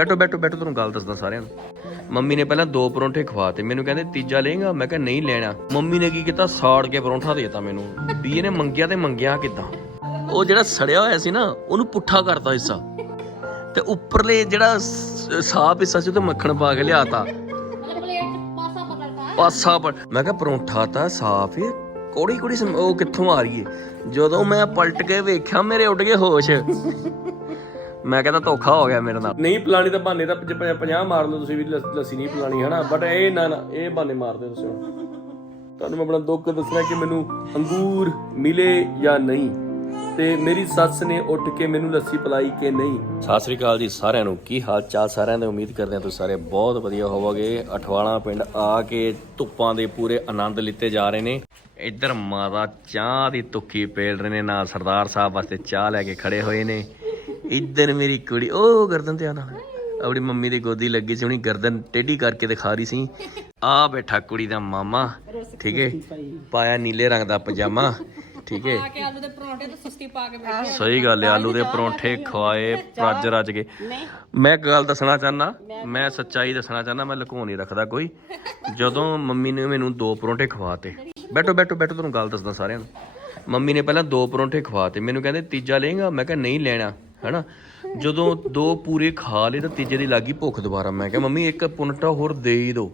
ਬੈਠੋ ਬੈਠੋ ਬੈਠੋ, ਤੁਹਾਨੂੰ ਗੱਲ ਦੱਸਦਾ ਸਾਰਿਆਂ ਨੂੰ। ਮੰਮੀ ਨੇ ਪਹਿਲਾਂ ਦੋ ਪਰੌਂਠੇ ਖਵਾਤੇ, ਮੈਨੂੰ ਕਹਿੰਦੇ ਤੀਜਾ ਲਏਗਾ, ਮੈਂ ਕਿਹਾ ਨਹੀਂ ਲੈਣਾ। ਮੰਮੀ ਨੇ ਕੀ ਕੀਤਾ? ਸਾੜ ਕੇ ਪਰੌਂਠਾ ਦੇਤਾ ਮੈਨੂੰ। ਵੀ ਇਹਨੇ ਮੰਗਿਆ ਤੇ ਮੰਗਿਆ ਕਿਦਾਂ? ਉਹ ਜਿਹੜਾ ਸੜਿਆ ਹੋਇਆ ਸੀ ਨਾ, ਉਹਨੂੰ ਪੁੱਠਾ ਕਰਤਾ ਹਿੱਸਾ। ਤੇ ਉੱਪਰਲੇ ਜਿਹੜਾ ਸਾਫ਼ ਹਿੱਸਾ ਸੀ ਉਹ ਤੇ ਮੱਖਣ ਪਾ ਕੇ ਲਿਆਤਾ। ਪਾਸਾ ਪਰ ਮੈਂ ਕਿਹਾ ਪਰੌਂਠਾ ਤਾਂ ਸਾਫ਼ ਹੈ ਕੋੜੀ ਕੋੜੀ ਉਹ ਕਿੱਥੋਂ ਆ ਰਹੀ ਹੈ ਜਦੋਂ ਮੈਂ ਪਲਟ ਕੇ ਵੇਖਿਆ, ਮੇਰੇ ਉੱਡ ਗਏ ਹੋਸ਼। ਮੈਂ ਕਹਿੰਦਾ ਧੋਖਾ ਹੋ ਗਿਆ ਮੇਰੇ ਨਾਲ। ਨਹੀਂ ਪਲਾਣੀ ਤਾਂ ਬਹਾਨੇ ਤਾਂ 50 ਮਾਰ ਲਓ ਤੁਸੀਂ ਵੀ ਲੱਸ- ਲੱਸੀ ਨਹੀਂ ਪਲਾਣੀ ਹਨਾ? ਬਟ ਇਹ ਨਾ ਨਾ ਇਹ ਬਹਾਨੇ ਮਾਰਦੇ ਤੁਸੀਂ। ਹੁਣ। ਤੁਹਾਨੂੰ ਮੈਂ ਆਪਣਾ ਦੁੱਖ ਦੱਸਣਾ ਕਿ ਮੈਨੂੰ ਅੰਗੂਰ ਮਿਲੇ ਜਾਂ ਨਹੀਂ? ਤੇ ਮੇਰੀ ਸੱਸ ਨੇ ਉੱਠ ਕੇ ਮੈਨੂੰ ਲੱਸੀ ਪਲਾਈ ਕਿ ਨਹੀਂ? ਸਤਿ ਸ੍ਰੀ ਅਕਾਲ ਜੀ ਸਾਰਿਆਂ ਨੂੰ। ਕੀ ਹਾਲ ਚਾਲ ਸਾਰਿਆਂ ਦੇ? ਉਮੀਦ ਕਰਦੇ ਹਾਂ ਤੁਸੀਂ ਸਾਰੇ ਬਹੁਤ ਵਧੀਆ ਹੋਵੋਗੇ। ਅਠਵਾਲਾ ਪਿੰਡ ਆ ਕੇ ਧੁੱਪਾਂ ਦੇ ਪੂਰੇ ਆਨੰਦ ਲਿੱਤੇ ਜਾ ਰਹੇ ਨੇ। ਇੱਧਰ ਮਾਤਾ ਚਾਹ ਦੀ ਤੁੱਕੀ ਪੇਲ ਰਹੇ ਨੇ ਨਾਲ ਸਰਦਾਰ ਸਾਹਿਬ ਵਾਸਤੇ ਚਾਹ ਲੈ ਕੇ ਖੜੇ ਹੋਏ ਨੇ। ਇੱਧਰ ਮੇਰੀ ਕੁੜੀ ਉਹ ਗਰਦਨ ਤੇ ਆਣਾ ਆਪਣੀ ਮੰਮੀ ਦੀ ਗੋਦੀ ਲੱਗੀ ਸੀ ਉਹਨੀ ਗਰਦਨ ਟੇਢੀ ਕਰਕੇ ਦਿਖਾ ਰਹੀ ਸੀ। ਆ ਬੈਠਾ ਕੁੜੀ ਦਾ ਮਾਮਾ ਠੀਕ ਹੈ? ਪਾਇਆ ਨੀਲੇ ਰੰਗ ਦਾ ਪਜਾਮਾ ਠੀਕ ਹੈ? ਸਹੀ ਗੱਲ ਹੈ ਆਲੂ ਦੇ ਪਰੌਂਠੇ ਖਵਾਏ ਰੱਜ ਰੱਜ ਕੇ। ਮੈਂ ਇੱਕ ਗੱਲ ਦੱਸਣਾ ਚਾਹਨਾ ਮੈਂ ਸੱਚਾਈ ਦੱਸਣਾ ਚਾਹਨਾ ਮੈਂ ਲੁਕੋ ਨਹੀਂ ਰੱਖਦਾ ਕੋਈ। ਜਦੋਂ ਮੰਮੀ ਨੇ ਮੈਨੂੰ ਦੋ ਪਰੌਂਠੇ ਖਵਾਤੇ ਬੈਠੋ ਬੈਠੋ ਬੈਠੋ ਤੁਹਾਨੂੰ ਗੱਲ ਦੱਸਦਾ ਸਾਰਿਆਂ ਨੂੰ। ਮੰਮੀ ਨੇ ਪਹਿਲਾਂ ਦੋ ਪਰੌਂਠੇ ਖਵਾਤੇ ਮੈਨੂੰ ਕਹਿੰਦੇ ਤੀਜਾ ਲਏਗਾ? ਮੈਂ ਕਿਹਾ ਨਹੀਂ ਲੈਣਾ। ਹੈਨਾ? ਜਦੋਂ ਦੋ ਪੂਰੇ ਖਾ ਲਏ ਤਾਂ ਤੀਜੇ ਦੀ ਲੱਗੀ ਭੁੱਖ ਦੁਬਾਰਾ। ਮੈਂ ਕਿਹਾ ਮੰਮੀ ਇੱਕ ਪੁਨਟਾ ਹੋਰ ਦੇ ਹੀ ਦਿਓ।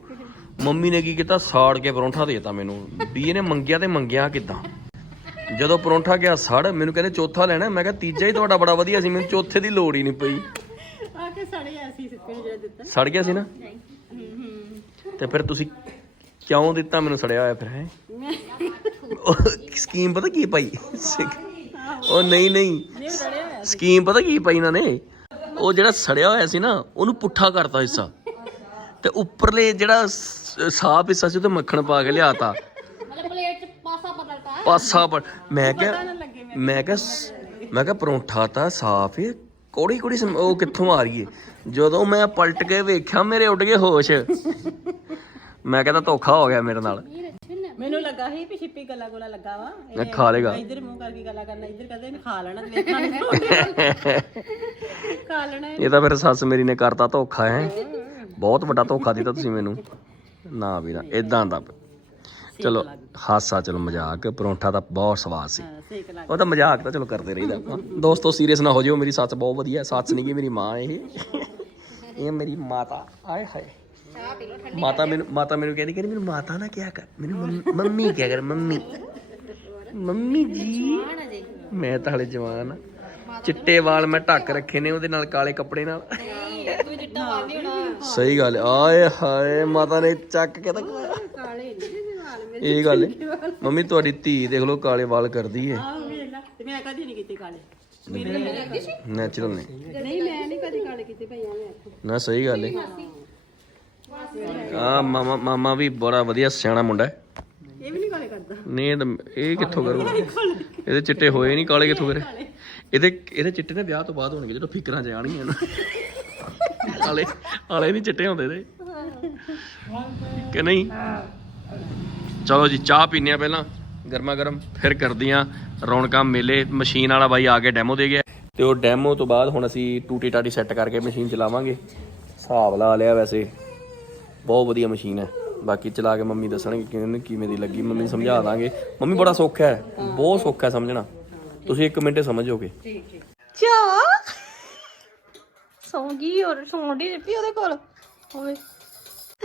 ਮੰਮੀ ਨੇ ਕੀ ਕੀਤਾ? ਸਾੜ ਕੇ ਪਰੌਂਠਾ ਦੇ ਦੇਤਾ ਮੈਨੂੰ। ਵੀ ਇਹਨੇ ਮੰਗਿਆ ਤੇ ਮੰਗਿਆ ਕਿਦਾਂ? ਜਦੋਂ ਪਰੌਂਠਾ ਗਿਆ ਸੜ ਮੈਨੂੰ ਕਹਿੰਦੇ ਚੌਥਾ ਲੈਣਾ। ਮੈਂ ਕਿਹਾ ਤੀਜਾ ਹੀ ਤੁਹਾਡਾ ਬੜਾ ਵਧੀਆ ਸੀ ਮੈਨੂੰ ਚੌਥੇ ਦੀ ਲੋੜ ਹੀ ਨਹੀਂ ਪਈ। ਆ ਕੇ ਸੜ ਗਿਆ ਸੀ ਸਿੱਕੇ ਜਿਹੜਾ ਦਿੱਤਾ। ਸੜ ਗਿਆ ਸੀ ਨਾ? ਤੇ ਫਿਰ ਤੁਸੀਂ ਕਿਉਂ ਦਿੱਤਾ ਮੈਨੂੰ ਸੜਿਆ ਹੋਇਆ ਫਿਰ ਹੈ? ਸਕੀਮ ਪਤਾ ਕੀ ਪਾਈ? ਉਹ ਨਹੀਂ ਨਹੀਂ। ਨਹੀਂ ਸੜਿਆ ਸਕੀਮ ਪਤਾ ਕੀ ਪਾਈ ਇਹਨਾਂ ਨੇ? ਉਹ ਜਿਹੜਾ ਸੜਿਆ ਹੋਇਆ ਸੀ ਨਾ ਉਹਨੂੰ ਪੁੱਠਾ ਕਰਤਾ ਹਿੱਸਾ। ਤੇ ਉੱਪਰਲੇ ਜਿਹੜਾ ਸਾਫ਼ ਹਿੱਸਾ ਸੀ ਉਹ ਤੇ ਮੱਖਣ ਪਾ ਕੇ ਲਿਆਤਾ। ਮਤਲਬ ਪਾਸਾ ਬਦਲਤਾ ਪਰ ਮੈਂ ਕਿਹਾ ਮੈਂ ਕਿਹਾ ਮੈਂ ਕਿਹਾ ਪਰੌਂਠਾ ਤਾਂ ਸਾਫ਼ ਹੈ ਕੋੜੀ ਕੋੜੀ ਉਹ ਕਿੱਥੋਂ ਆ ਰਹੀ ਹੈ ਜਦੋਂ ਮੈਂ ਪਲਟ ਕੇ ਵੇਖਿਆ ਮੇਰੇ ਉੱਡ ਗਏ ਹੋਸ਼। ਮੈਂ ਕਹਿੰਦਾ ਧੋਖਾ ਹੋ ਗਿਆ ਮੇਰੇ ਨਾਲ। ਲੱਗਾ ਸੀ ਵੀ ਛਿੱਪੀ ਗੱਲਾਂ ਗੋਲਾ ਲੱਗਾ ਵਾ। ਖਾ ਲੇਗਾ। ਇੱਧਰ ਮੂੰਹ ਕਰਕੇ ਗੱਲਾਂ ਕਰਨਾ ਇੱਧਰ ਕਦੇ ਇਹਨੇ ਖਾ ਲੈਣਾ ਤੇ ਵੇਖਣਾ ਨਹੀਂ ਖਾ ਲੈਣਾ ਇਹ ਤਾਂ ਫਿਰ ਸੱਸ ਮੇਰੀ ਨੇ ਕਰਤਾ ਧੋਖਾ ਹੈ? ਬਹੁਤ ਵੱਡਾ ਧੋਖਾ ਦਿੱਤਾ ਤੁਸੀਂ ਮੈਨੂੰ। ਨਾ ਵੀ ਨਾ ਇਦਾਂ ਦਾ। ਚਲੋ ਹਾਸਾ ਚਲੋ ਮਜ਼ਾਕ ਪਰੌਂਠਾ ਤਾਂ ਬਹੁਤ ਸਵਾਦ ਸੀ। ਸੇਕ ਲੱਗ ਉਹ ਤਾਂ ਮਜ਼ਾਕ ਤਾਂ ਚਲੋ ਕਰਦੇ ਰਹੀਦਾ। ਆਪਾਂ ਦੋਸਤੋ ਸੀਰੀਅਸ ਨਾ ਹੋ ਜਿਓ ਮੇਰੀ ਸੱਸ ਬਹੁਤ ਵਧੀਆ। ਸੱਸ ਨਹੀਂ ਕਿ ਮੇਰੀ ਮਾਂ ਇਹ। ਇਹ ਮੇਰੀ ਮਾਤਾ। ਆਏ ਹਾਏ। ਮਾਤਾ ਮੈਨੂੰ ਮਾਤਾ ਮੈਨੂੰ ਕਹਿੰਦੀ ਕਹਿੰਦੀ ਮੈਨੂੰ ਮਾਤਾ ਨਾ ਕਿਹਾ ਕਰ ਮੈਨੂੰ ਮੰਮੀ ਕਿਹਾ ਕਰ ਮੰਮੀ। ਮੰਮੀ ਜੀ। ਮੈਂ ਤਾਂ ਹਲੇ ਜਵਾਨ ਆ। ਚਿੱਟੇ ਵਾਲ ਮੈਂ ਢੱਕ ਰੱਖੇ ਨੇ ਉਹਦੇ ਨਾਲ ਕਾਲੇ ਕੱਪੜੇ ਨਾਲ। ਸਹੀ ਗੱਲ ਆਏ ਹਾਏ ਮਾਤਾ ਨੇ ਚੱਕ ਕੇ ਤਾਂ ਕਾਲੇ ਨਹੀਂ ਵਾਲ ਇਹ ਗੱਲ ਮੰਮੀ ਤੁਹਾਡੀ ਧੀ ਦੇਖ ਲਓ ਕਾਲੇ ਵਾਲ ਕਰਦੀ ਏ। ਮੈਂ ਕਦੀ ਨਹੀਂ ਕੀਤੇ ਕਾਲੇ। ਮੇਰੇ ਨੈਚੁਰਲ ਨੇ। ਨਹੀਂ ਮੈਂ ਨਹੀਂ ਕਦੀ ਕਾਲੇ ਕੀਤੇ ਭਈਆ ਮੈਂ ਨਾ ਸਹੀ ਗੱਲ ਏ। ਆ ਮਾਮਾ ਮਾਮਾ ਵੀ ਬੜਾ ਵਧੀਆ ਸਿਆਣਾ ਮੁੰਡਾ ਹੈ। ਇਹ ਵੀ ਨਹੀਂ ਕਾਲੇ ਕਰਦਾ। ਨਹੀਂ ਇਹ ਤਾਂ- ਇਹ ਕਿੱਥੋਂ ਕਰੂਗਾ ਇਹਦੇ ਚਿੱਟੇ ਹੋਏ ਨਹੀਂ ਕਾਲੇ ਕਿੱਥੋਂ ਕਰੇ? ਇਹਦੇ ਇਹਦੇ ਚਿੱਟੇ ਨੇ ਵਿਆਹ ਤੋਂ ਬਾਅਦ ਹੋਣਗੇ ਜਦੋਂ ਫਿਕਰਾਂ ਚ ਆਣਗੀਆਂ ਨਾ ਕਾਲੇ ਕਾਲੇ ਨਹੀਂ ਚਿੱਟੇ ਹੁੰਦੇ ਤੇ ਕਿ ਨਹੀਂ? ਚਲੋ ਜੀ ਚਾਹ ਪੀਨੇ ਆ ਪਹਿਲਾਂ। ਗਰਮਾ ਗਰਮ ਫਿਰ ਕਰਦੀਆਂ ਰੌਣਕਾਂ ਮੇਲੇ। ਮਸ਼ੀਨ ਵਾਲਾ ਬਾਈ ਆ ਕੇ ਡੈਮੋ ਦੇ ਗਿਆ। ਤੇ ਉਹ ਡੈਮੋ ਤੋਂ ਬਾਅਦ ਹੁਣ ਅਸੀਂ ਟੂਟੀ ਟਾਟੀ ਸੈੱਟ ਕਰਕੇ ਮਸ਼ੀਨ ਚਲਾਵਾਂਗੇ। ਹਿਸਾਬ ਲਾ ਲਿਆ ਵੈਸੇ। ਬਹੁਤ ਵਧੀਆ ਮਸ਼ੀਨ ਹੈ। ਬਾਕੀ ਚਲਾ ਕੇ ਮੰਮੀ ਦੱਸਣਗੇ ਕਿਵੇਂ ਕਿਵੇਂ ਦੀ ਲੱਗੀ, ਮੰਮੀ ਨੂੰ ਸਮਝਾ ਦਾਂਗੇ। ਮੰਮੀ ਬੜਾ ਸੌਖਾ ਹੈ, ਬਹੁਤ ਸੌਖਾ ਹੈ ਸਮਝਣਾ। ਤੁਸੀਂ ਇੱਕ ਮਿੰਟੇ ਸਮਝੋਗੇ। ਚਾ। ਸੌਂਗੀ ਔਰ ਸੌਂਡੀ ਰਿਪੀ ਉਹਦੇ ਕੋਲ। ਹੋਵੇ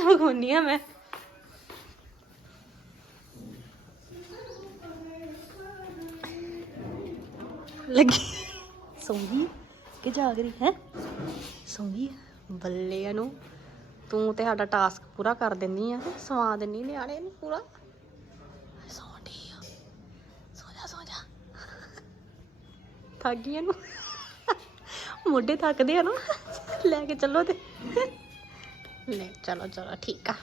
ਵਗਾਉਣੀ ਆ ਮੈਂ। ਲੱਗੀ। ਸੌਂਗੀ ਕਿ ਜਾਗ ਰਹੀ ਹੈ? ਸੌਂਗੀ ਬੱਲੇ ਨੂੰ। ਤੂੰ ਤੇ ਸਾਡਾ ਟਾਸਕ ਪੂਰਾ ਕਰ ਦਿੰਦੀ ਆ। ਤੇ ਸਵਾ ਦਿੰਦੀ ਨਿਆਣੇ ਨੂੰ ਪੂਰਾ। ਸੌਂਡੀ ਆ। ਸੋ ਜਾ ਸੋ ਜਾ। ਥੱਕ ਗਈ ਨੂੰ ਮੋਢੇ ਥੱਕਦੇ ਆ ਨਾ। ਲੈ ਕੇ ਚੱਲੋ ਤੇ। ਲੈ, ਚਲੋ ਚਲੋ, ਠੀਕ ਆ।